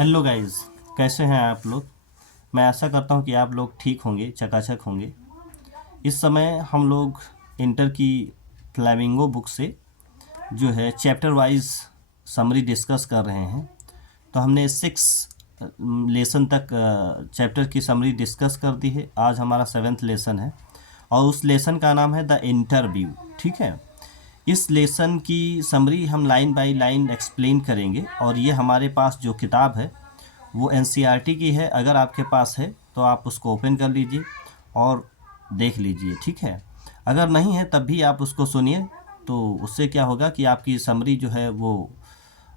Hello guys, कैसे हैं आप लोग। मैं आशा करता हूं कि आप लोग ठीक होंगे, चकाचक होंगे। इस समय हम लोग इंटर की फ्लेमिंगो बुक से जो है चैप्टर वाइज समरी डिस्कस कर रहे हैं। तो हमने 6 लेसन तक चैप्टर की समरी डिस्कस कर दी है। आज हमारा 7th लेसन है और उस लेसन का नाम है द इंटरव्यू। ठीक है, इस लेसन की समरी हम लाइन बाय लाइन एक्सप्लेन करेंगे और ये हमारे पास जो किताब है वो एनसीईआरटी की है। अगर आपके पास है तो आप उसको ओपन कर लीजिए और देख लीजिए। ठीक है, अगर नहीं है तब भी आप उसको सुनिए, तो उससे क्या होगा कि आपकी समरी जो है वो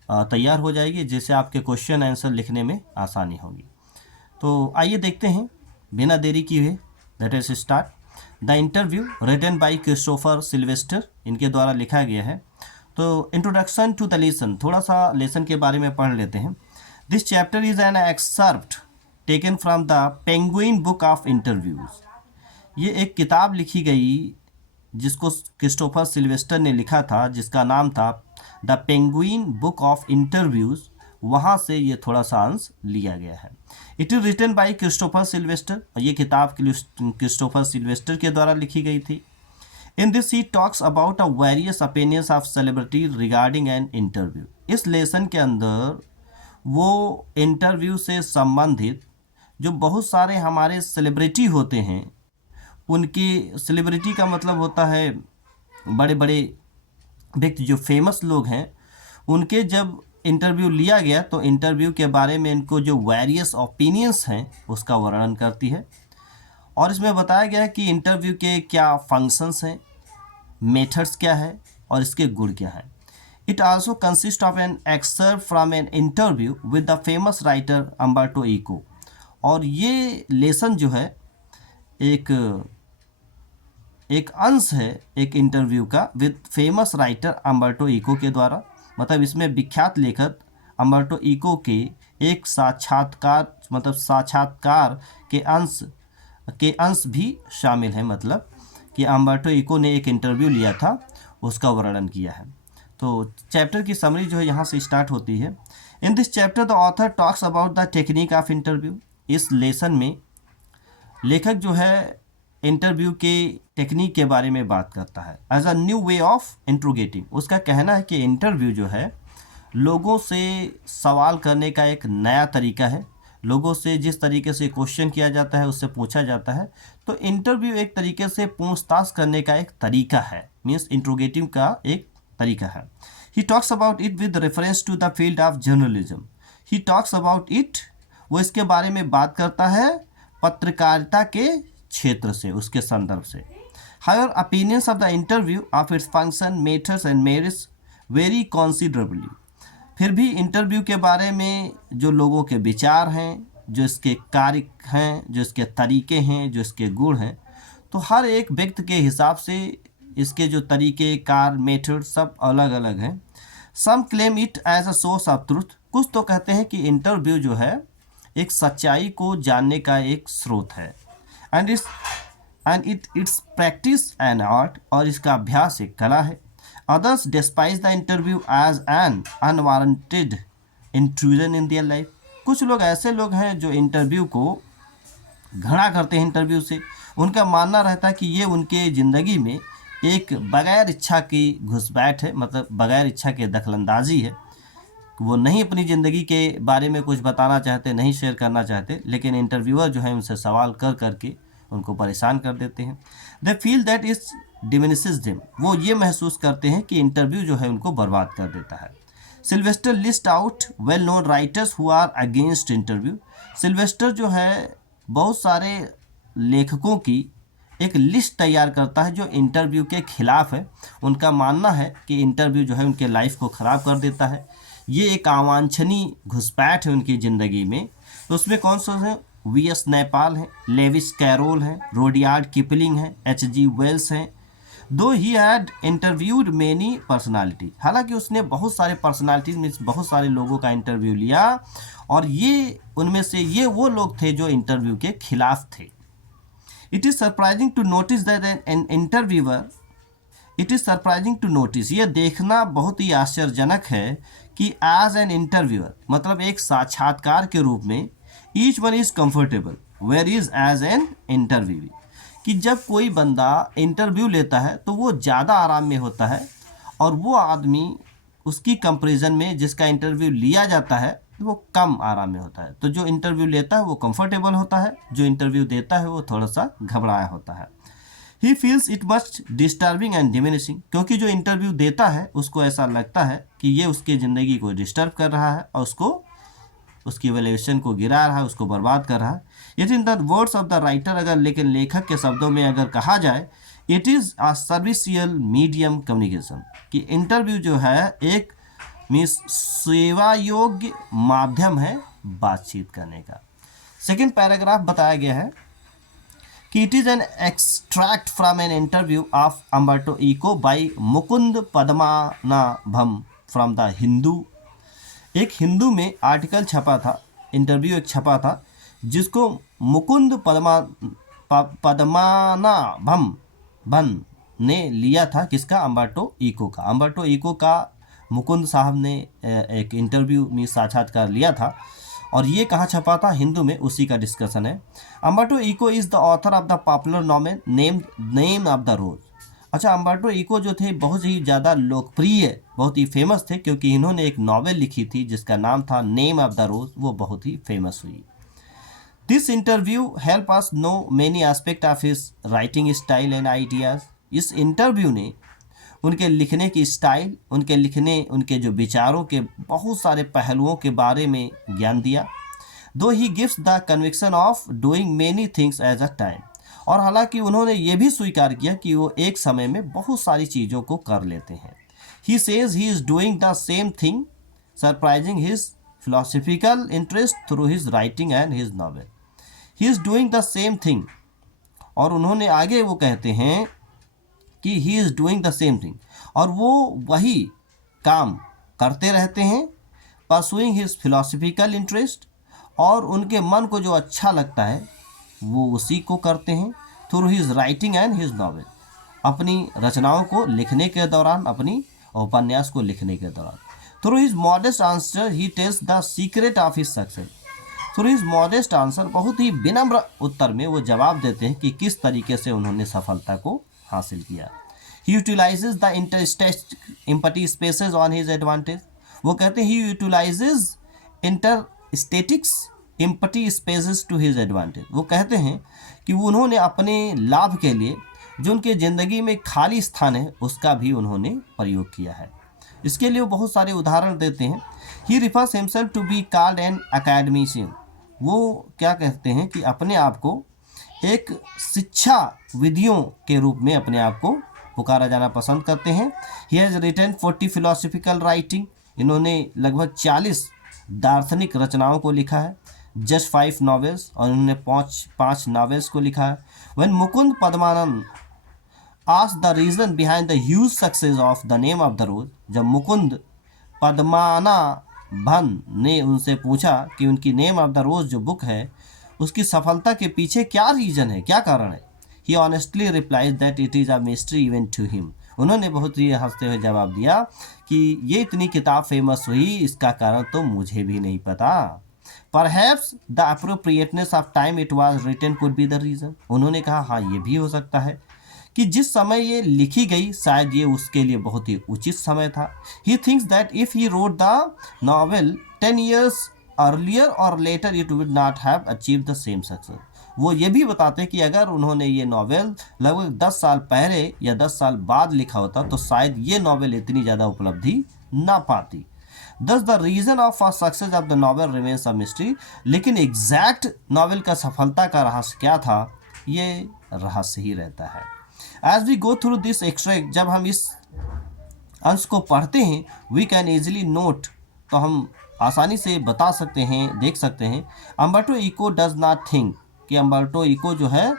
तैयार हो जाएगी, जिससे आपके क्वेश्चन आंसर लिखने में आसानी होगी। तो आइए देखते हैं बिना देरी किए हुए। Let us start. The interview written by Christopher Sylvester, इनके द्वारा लिखा गया है। तो इंट्रोडक्शन टू द लेसन, थोड़ा सा लेसन के बारे में पढ़ लेते हैं। This chapter is an excerpt taken from the Penguin Book of interviews. ये एक किताब लिखी गई जिसको क्रिस्टोफर सिल्वेस्टर ने लिखा था, जिसका नाम था the Penguin Book of Interviews. वहाँ से ये थोड़ा सा अंश लिया गया है। It is written by Christopher Sylvester, और ये किताब क्रिस्टोफर सिल्वेस्टर के द्वारा लिखी गई थी। In this he talks about a various opinions of celebrity regarding an interview. इस लेसन के अंदर वो इंटरव्यू से संबंधित जो बहुत सारे हमारे सेलिब्रिटी होते हैं, उनकी, सेलिब्रिटी का मतलब होता है बड़े बड़े व्यक्ति जो फेमस लोग हैं, उनके जब इंटरव्यू लिया गया तो इंटरव्यू के बारे में इनको जो वेरियस ओपिनियंस हैं उसका वर्णन करती है। और इसमें बताया गया है कि इंटरव्यू के क्या फंक्शंस हैं, मेथड्स क्या है और इसके गुण क्या है। It also consist of an excerpt from an interview with the famous writer Umberto Eco. और ये लेसन जो है एक एक अंश है एक इंटरव्यू का with famous writer Umberto Eco के द्वारा। मतलब इसमें विख्यात लेखक अम्बर्टो इको के एक साक्षात्कार के अंश भी शामिल हैं। मतलब कि अम्बर्टो इको ने एक इंटरव्यू लिया था, उसका वर्णन किया है। तो चैप्टर की समरी जो है यहाँ से स्टार्ट होती है। In this chapter the author talks about the technique of interview. इस लेसन में लेखक जो है इंटरव्यू के टेक्निक के बारे में बात करता है। As a new way of interrogating, उसका कहना है कि इंटरव्यू जो है लोगों से सवाल करने का एक नया तरीका है। लोगों से जिस तरीके से क्वेश्चन किया जाता है, उससे पूछा जाता है, तो इंटरव्यू एक तरीके से पूछताछ करने का एक तरीका है, मीन्स इंट्रोगेटिव का एक तरीका है। He talks about it with reference to the field of journalism. He talks about it, वो इसके बारे में बात करता है पत्रकारिता के क्षेत्र से, उसके संदर्भ से। Higher opinions of the interview of its function, methods and merits very considerably. फिर भी इंटरव्यू के बारे में जो लोगों के विचार हैं, जो इसके कार्य हैं, जो इसके तरीके हैं, जो इसके गुण हैं, तो हर एक व्यक्ति के हिसाब से इसके जो तरीके कार मेथड सब अलग अलग हैं। Some claim it as a source of truth. कुछ तो कहते हैं कि इंटरव्यू जो है एक सच्चाई को जानने का एक स्रोत है। And it's practice an art, और इसका अभ्यास एक कला है। Others despise the interview as an unwarranted intrusion in their life. कुछ लोग ऐसे लोग हैं जो इंटरव्यू को घृणा करते हैं। इंटरव्यू से उनका मानना रहता है कि ये उनके ज़िंदगी में एक बगैर इच्छा की घुसपैठ है, मतलब बगैर इच्छा के दखलंदाजी है। वो नहीं अपनी ज़िंदगी के बारे में कुछ बताना चाहते, नहीं शेयर करना चाहते, लेकिन इंटरव्यूअर जो है उनसे सवाल कर करके उनको परेशान कर देते हैं। They feel that is diminishes them. वो ये महसूस करते हैं कि इंटरव्यू जो है उनको बर्बाद कर देता है। Sylvester list out well known writers who are against interview. Sylvester जो है बहुत सारे लेखकों की एक लिस्ट तैयार करता है जो इंटरव्यू के खिलाफ है। उनका मानना है कि इंटरव्यू जो है उनके लाइफ को ख़राब कर देता है, ये एक अवांछनीय घुसपैठ है उनकी ज़िंदगी में। तो उसमें कौन सा है? वी.एस. नैपाल हैं, लेविस कैरोल हैं, रोडियार्ड किपलिंग हैं, H.G. वेल्स हैं। दो he had interviewed many personality, हालांकि उसने बहुत सारे पर्सनालिटीज में बहुत सारे लोगों का इंटरव्यू लिया, और ये उनमें से ये वो लोग थे जो इंटरव्यू के खिलाफ थे। It is surprising to notice that an interviewer it is surprising to notice, ये देखना बहुत ही आश्चर्यजनक है कि एज एन इंटरव्यूअर, मतलब एक साक्षात्कार के रूप में, each one is comfortable where is as an interview, कि जब कोई बंदा इंटरव्यू लेता है तो वो ज़्यादा आराम में होता है, और वो आदमी उसकी कंपैरिजन में जिसका इंटरव्यू लिया जाता है वो कम आराम में होता है। तो जो इंटरव्यू लेता है वो कंफर्टेबल होता है, जो इंटरव्यू देता है वो थोड़ा सा घबराया होता है। He feels it much disturbing and diminishing, क्योंकि जो इंटरव्यू देता है उसको ऐसा लगता है कि ये उसकी ज़िंदगी को डिस्टर्ब कर रहा है और उसको उसकी वैल्यूएशन को गिरा रहा है, उसको बर्बाद कर रहा है। It in the words of the writer, अगर लेकिन लेखक के शब्दों में अगर कहा जाए, it is a serviceable medium communication, कि इंटरव्यू जो है एक मीन्स सेवा योग्य माध्यम है बातचीत करने का। सेकेंड पैराग्राफ बताया गया है कि it is an extract from an interview of Umberto Eco by Mukund Padmanabham from the Hindu. एक हिंदू में आर्टिकल छपा था, इंटरव्यू एक छपा था, जिसको मुकुंद पद्मनाभम ने लिया था, किसका? अम्बर्टो इको का। अम्बर्टो इको का मुकुंद साहब ने एक इंटरव्यू में साक्षात्कार लिया था, और ये कहाँ छपा था? हिंदू में, उसी का डिस्कशन है। Umberto Eco is the author of the popular novel name of the rose. अच्छा, अम्बर्टो इको जो थे बहुत ही ज़्यादा लोकप्रिय, बहुत ही फेमस थे, क्योंकि इन्होंने एक नॉवेल लिखी थी जिसका नाम था नेम ऑफ द रोज, वो बहुत ही फेमस हुई। This interview help us know many aspect of his writing style and ideas. इस इंटरव्यू ने उनके लिखने की स्टाइल, उनके जो विचारों के बहुत सारे पहलुओं के बारे में ज्ञान दिया। दो he gives the conviction of doing many things as a time, और हालांकि उन्होंने ये भी स्वीकार किया कि वो एक समय में बहुत सारी चीज़ों को कर लेते हैं। He says he is doing the same thing, surprising his philosophical interest through his writing and his novel. He is doing the same thing, और उन्होंने आगे वो कहते हैं कि he is doing the same thing, और वो वही काम करते रहते हैं, परसुइंग हिज फिलोसफिकल इंटरेस्ट, और उनके मन को जो अच्छा लगता है वो उसी को करते हैं, through his writing and his novel, अपनी रचनाओं को लिखने के दौरान, अपनी उपन्यास को लिखने के दौरान। Through his modest answer he tells the secret of his success. Through his modest answer, बहुत ही विनम्र उत्तर में वो जवाब देते हैं कि किस तरीके से उन्होंने सफलता को हासिल किया। He utilises the interstitial spaces on his advantage. वो कहते हैं he utilises interstitials empty spaces to his advantage. वो कहते हैं कि उन्होंने अपने लाभ के लिए जो उनके ज़िंदगी में खाली स्थान है उसका भी उन्होंने प्रयोग किया है। इसके लिए वो बहुत सारे उदाहरण देते हैं। He refers himself to be called an academician. वो क्या कहते हैं कि अपने आप को एक शिक्षा विधियों के रूप में अपने आप को पुकारा जाना पसंद करते हैं। He has written 40 philosophical writing. इन्होंने लगभग 40 दार्शनिक रचनाओं को लिखा है। जस्ट 5 नॉवेल्स, और इन्होंने पाँच नॉवेल्स को लिखा है। When Mukund Padmanabhan asked the reason behind the huge success of the name of the rose, जब मुकुंद पद्मनाभन ने उनसे पूछा कि उनकी नेम ऑफ द रोज जो बुक है उसकी सफलता के पीछे क्या रीज़न है, क्या कारण है, he honestly replies that it is a mystery even to him. उन्होंने बहुत ही हंसते हुए जवाब दिया कि ये इतनी किताब फेमस हुई, इसका कारण तो मुझे भी नहीं पता। Perhaps the appropriateness of time it was written could be the reason. उन्होंने कहा हाँ, ये भी हो सकता है कि जिस समय ये लिखी गई शायद ये उसके लिए बहुत ही उचित समय था। He thinks that if he wrote the novel 10 years earlier और later it would not have achieve the same success. वो ये भी बताते हैं कि अगर उन्होंने ये नॉवेल लगभग 10 साल पहले या 10 साल बाद लिखा होता तो शायद ये नॉवेल इतनी ज़्यादा उपलब्धि ना पाती। दस the reason of success of the novel remains a mystery. लेकिन एग्जैक्ट नॉवेल का सफलता का रहस्य क्या था, ये रहस्य ही रहता है। As we go through this extract, जब हम इस अंश को पढ़ते हैं, वी कैन ईजिली नोट, तो हम आसानी से बता सकते हैं, देख सकते हैं, Umberto Eco does not think, कि अम्बर्टो इको जो है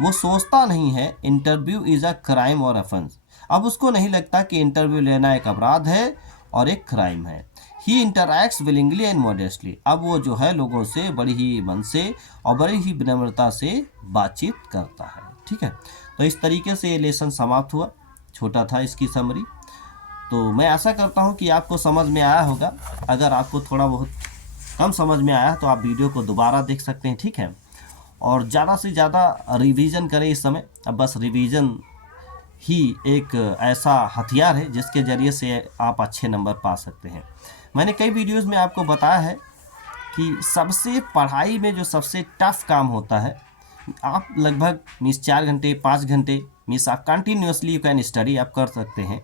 वो सोचता नहीं है इंटरव्यू इज़ अ क्राइम और अफेंस। अब उसको नहीं लगता कि इंटरव्यू लेना एक अपराध है और एक क्राइम है। ही इंटरैक्ट्स विलिंगली एंड मॉडेस्टली। अब वो जो है लोगों से बड़ी ही मन से और बड़ी ही विनम्रता से बातचीत करता है। ठीक है, तो इस तरीके से ये लेसन समाप्त हुआ। छोटा था इसकी समरी। तो मैं आशा करता हूँ कि आपको समझ में आया होगा। अगर आपको थोड़ा बहुत कम समझ में आया तो आप वीडियो को दोबारा देख सकते हैं, ठीक है। और ज़्यादा से ज़्यादा रिवीजन करें इस समय। अब बस रिवीजन ही एक ऐसा हथियार है जिसके ज़रिए से आप अच्छे नंबर पा सकते हैं। मैंने कई वीडियोज़ में आपको बताया है कि सबसे पढ़ाई में जो सबसे टफ काम होता है, आप लगभग मीन्स 4 घंटे 5 घंटे मीन्स आप कंटिन्यूसली यू कैन स्टडी आप कर सकते हैं,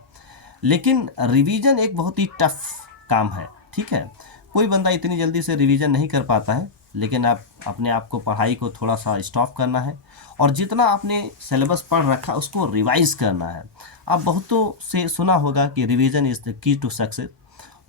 लेकिन रिवीजन एक बहुत ही टफ काम है, ठीक है। कोई बंदा इतनी जल्दी से रिवीजन नहीं कर पाता है, लेकिन आप अपने आप को पढ़ाई को थोड़ा सा स्टॉप करना है और जितना आपने सिलेबस पढ़ रखा उसको रिवाइज करना है। आप बहुतों से सुना होगा कि revision is the key to success,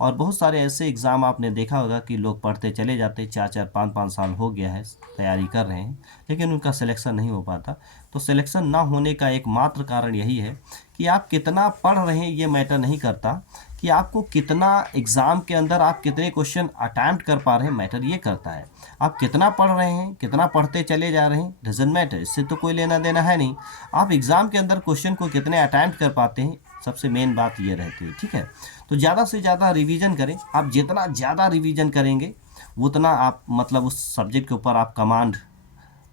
और बहुत सारे ऐसे एग्ज़ाम आपने देखा होगा कि लोग पढ़ते चले जाते, 4-4 5-5 साल हो गया है तैयारी कर रहे हैं, लेकिन उनका सिलेक्शन नहीं हो पाता। तो सिलेक्शन ना होने का एकमात्र कारण यही है कि आप कितना पढ़ रहे हैं ये मैटर नहीं करता, कि आपको कितना एग्ज़ाम के अंदर आप कितने क्वेश्चन अटैम्प्ट कर पा रहे हैं मैटर ये करता है। आप कितना पढ़ रहे हैं, कितना पढ़ते चले जा रहे हैं, डजंट मैटर, इससे तो कोई लेना देना है नहीं। आप एग्ज़ाम के अंदर क्वेश्चन को कितने अटैम्प्ट कर पाते हैं, सबसे मेन बात ये रहती है, ठीक है। तो ज़्यादा से ज़्यादा रिवीजन करें। आप जितना ज़्यादा रिवीजन करेंगे उतना आप मतलब उस सब्जेक्ट के ऊपर आप कमांड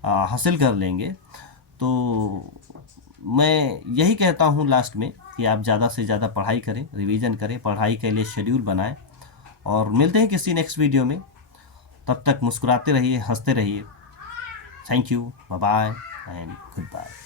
हासिल कर लेंगे। तो मैं यही कहता हूँ लास्ट में कि आप ज़्यादा से ज़्यादा पढ़ाई करें, रिवीजन करें, पढ़ाई के लिए शेड्यूल बनाएं। और मिलते हैं किसी नेक्स्ट वीडियो में। तब तक मुस्कुराते रहिए, हंसते रहिए। Thank you, bye bye and good bye.